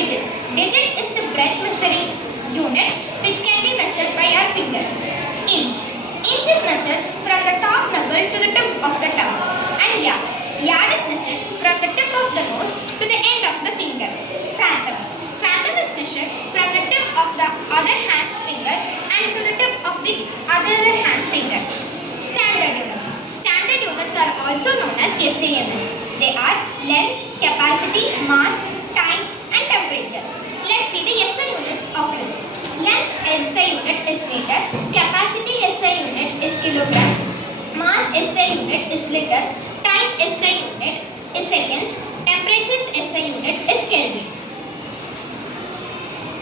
Digit. Digit is the breadth measuring unit which can be measured by our fingers. Inch. Inch is measured from the top knuckle to the tip of the tongue. And yard. Yard is measured from the tip of the nose to the end of the finger. Fathom. Fathom is measured from the tip of the other hand's finger and to the tip of the other hand's finger. Standard units. Standard units are also known as SI units. They are length, capacity, mass, time and temperature. Let's see the SI units of length. Length SI unit is meter, capacity SI unit is kilogram, mass SI unit is liter, time SI unit is seconds, temperature SI unit is Kelvin.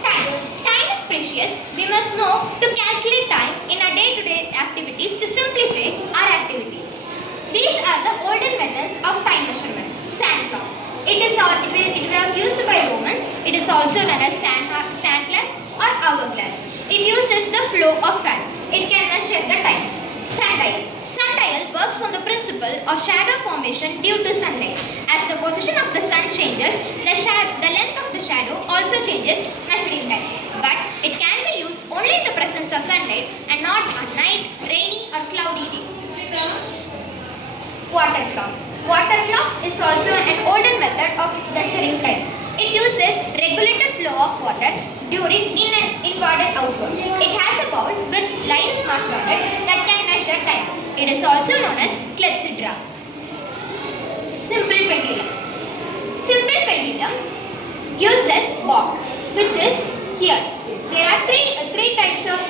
Time. Time is precious. We must know to calculate time in our day-to-day activities to simplify our activities. These are the olden methods of time measurement. Sand clock. It was used by Romans. It is also known as sand glass or hourglass. It uses the flow of sand. It can measure the time. Sundial. Sundial works on the principle of shadow formation due to sunlight. As the position of the sun changes, the length of the shadow also changes, measuring time. But it can be used only in the presence of sunlight and not on night, rainy or cloudy day. Water clock. Water clock is also an older method of measuring time. It uses regulated flow of water during in and inward outward. It has a bowl with lines marked on it that can measure time. It is also known as clepsydra. Simple pendulum. Simple pendulum uses bob, which is here. There are three types of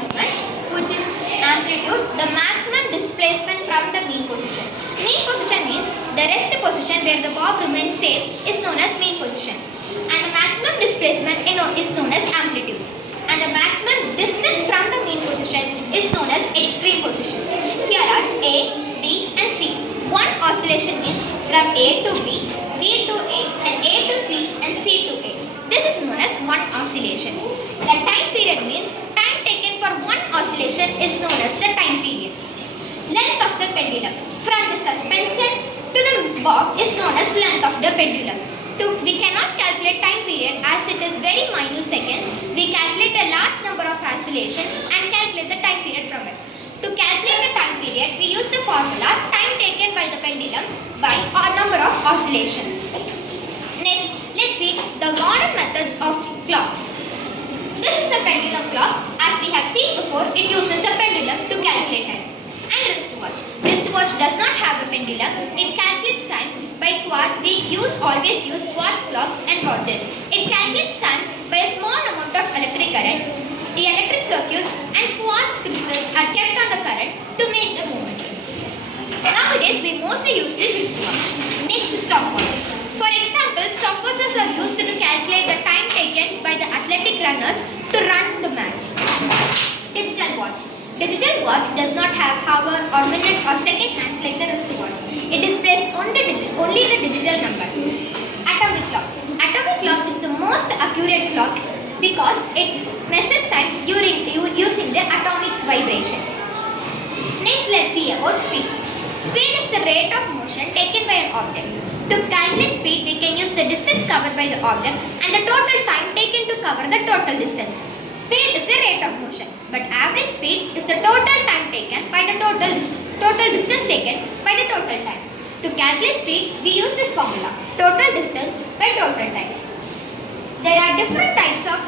movement, which is amplitude, the maximum displacement from the mean position. Mean position means the rest position where the bob remains same is known as mean position. And the maximum displacement is known as amplitude. And the maximum distance from the mean position is known as extreme position. Here are A, B and C. One oscillation is from A to B, B to A and A to C and C to A. This is known as one oscillation. The time period means time taken for one oscillation is known as the time period. Length of the pendulum. From the suspension to the bob is known as length of the pendulum. We cannot calculate time period as it is very minute seconds. We calculate a large number of oscillations and calculate the time period from it. To calculate the time period, we use the formula time taken by the pendulum by a number of oscillations. Next, let's see the modern methods of clocks. This is a pendulum clock. As we have seen before, it uses a pendulum to calculate time. And wristwatch. Wristwatch does not have a pendulum. It calculates time by quartz. We always use quartz clocks and watches. It calculates time by a small amount of electric current. The electric circuits and quartz crystals are kept on the current to make the movement. Nowadays, we mostly use this wristwatch. Next, stopwatch. For example, stopwatches are used to calculate the time taken by the athletic runners to run the match. Digital watch. Digital watch does not have hour or minute or second hands like the wristwatch. It displays only the digital number. Atomic clock. Atomic clock is the most accurate clock because it measures time using the atomic's vibration. Next, let's see about speed. Speed is the rate of motion taken by an object. To calculate speed, we can use the distance covered by the object and the total time taken to cover the total distance. Speed is the rate of motion, but average speed is the total time taken by the total distance taken by the total time. To calculate speed, we use this formula, total distance by total time. There are different types of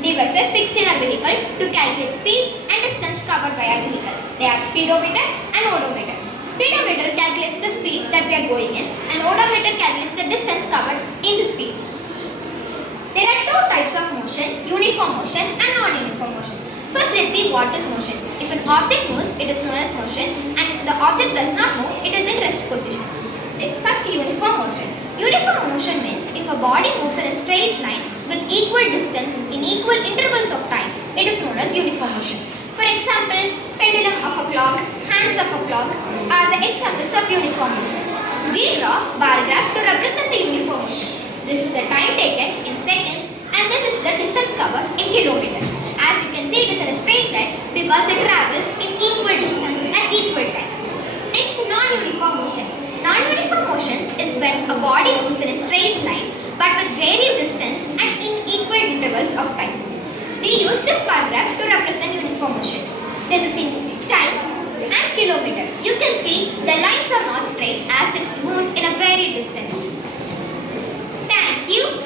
devices fixed in a vehicle to calculate speed and distance covered by our vehicle. They are speedometer and odometer. Speedometer calculates the speed that we are going in and odometer calculates the distance covered in the speed. There are two types of motion, uniform motion and non-uniform motion. First, let's see what is motion. If an object moves, it is known as motion, and if the object does not move, it is in rest position. First, uniform motion. Uniform motion means if a body moves in a straight line with equal distance in equal intervals of time, it is known as uniform motion. For example, pendulum of a clock, hands of a clock are the examples of uniform motion. We draw bar graph to represent the uniform motion. This is the time taken in seconds and this is the distance covered in kilometers. As you can see, it is in a straight line because it travels in equal distance and equal time. Next, non-uniform motion. Non-uniform motions is when a body moves in a straight line but with varying units of time. We use this bar graph to represent uniform motion. This is in time and kilometer. You can see the lines are not straight as it moves in a very distance. Thank you.